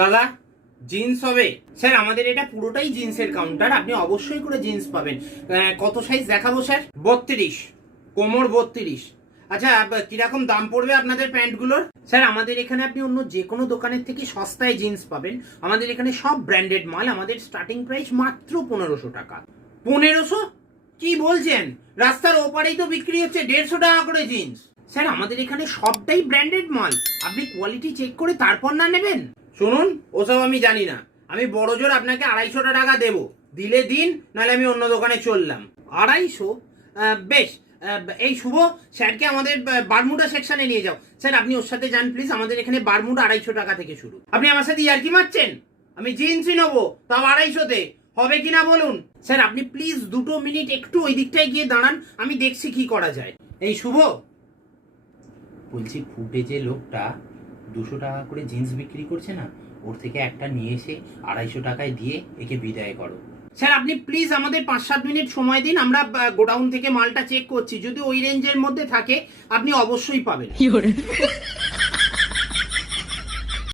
দাদা জিন্স হবে? স্যার আমাদের এটা পুরোটাই জিন্সের কাউন্টার, আপনি অবশ্যই করে জিন্স পাবেন। কত সাইজ দেখাবো স্যার? 32, কোমর 32। আচ্ছা কিরকম দাম পড়বে আপনাদের প্যান্টগুলোর? স্যার আমাদের এখানে আপনি অন্য যে কোনো দোকানের থেকে সস্তায় জিন্স পাবেন। আমাদের এখানে সব ব্র্যান্ডেড মাল, আমাদের স্টার্টিং প্রাইস মাত্র 1500 টাকা। 1500? কি বলছেন? রাস্তার ওপারেই তো বিক্রি হচ্ছে 150 টাকা করে জিন্স। স্যার আমাদের এখানে সবটাই ব্র্যান্ডেড মাল, আপনি কোয়ালিটি চেক করে তারপর না নেবেন। শুনুন, ওসব আমি জানি না। আমি বড় জোর আপনাকে 250 টাকা দেবো, দিলে দিন, নাহলে আমি অন্য দোকানে চললাম। 250? বেশ। এই শুভ, স্যারকে আমাদের বারমুডা সেকশনে নিয়ে যাও। স্যার আপনি ওর সাথে যান প্লিজ, আমাদের এখানে বারমুডা 250 টাকা থেকে শুরু। আপনি আমার সাথে ইয়ার্কি মারছেন? আমি জিন্সই নেবো, তাও 250-তে। হবে কিনা বলুন? স্যার আপনি প্লিজ 2 মিনিট একটু ওই দিকটায় গিয়ে দাঁড়ান, আমি দেখছি কি করা যায়। এই শুভ, বলছি ফুটে যে লোকটা 200 টাকা করে জিন্স বিক্রি করছে না, ওর থেকে একটা নিয়ে এসে 250 টাকায় দিয়ে একে বিদায় করো। স্যার আপনি প্লিজ আমাদের 5-7 মিনিট সময় দিন, আমরা গোডাউন থেকে মালটা চেক করছি, যদি ওই রেঞ্জের মধ্যে থাকে আপনি অবশ্যই পাবেন।